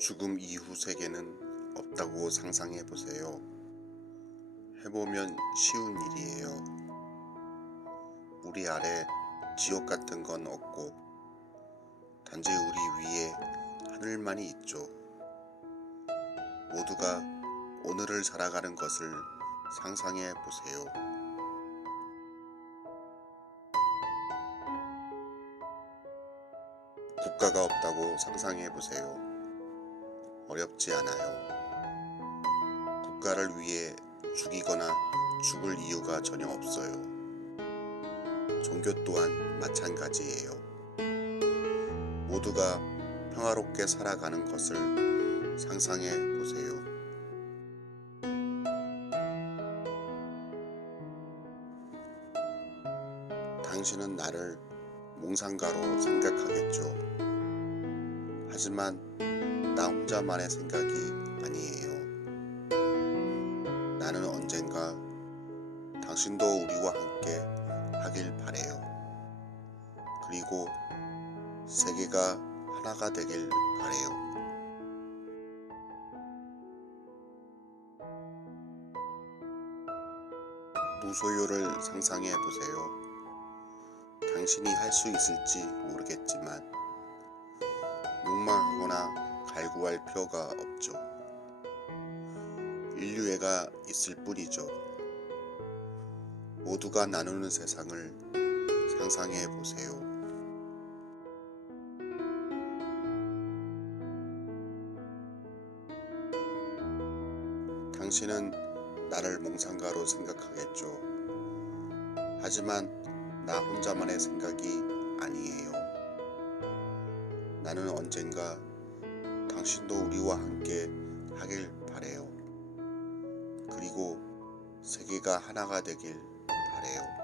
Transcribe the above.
죽음 이후 세계는 없다고 상상해 보세요. 해보면 쉬운 일이에요. 우리 아래 지옥 같은 건 없고, 단지 우리 위에 하늘만이 있죠. 모두가 오늘을 살아가는 것을 상상해 보세요. 국가가 없다고 상상해 보세요. 어렵지 않아요. 국가를 위해 죽이거나 죽을 이유가 전혀 없어요. 종교 또한 마찬가지예요. 모두가 평화롭게 살아가는 것을 상상해 보세요. 당신은 나를 몽상가로 생각하겠죠. 하지만 나 혼자만의 생각이 아니에요. 나는 언젠가 당신도 우리와 함께 하길 바래요. 그리고 세계가 하나가 되길 바래요. 무소유를 상상해 보세요. 당신이 할 수 있을지 모르겠지만 욕망하거나 갈구할 필요가 없죠. 인류애가 있을 뿐이죠. 모두가 나누는 세상을 상상해 보세요. 당신은 나를 몽상가로 생각하겠죠. 하지만 나 혼자만의 생각이 아니에요. 나는 언젠가 당신도 우리와 함께 하길 바래요. 그리고 세계가 하나가 되길 바래요.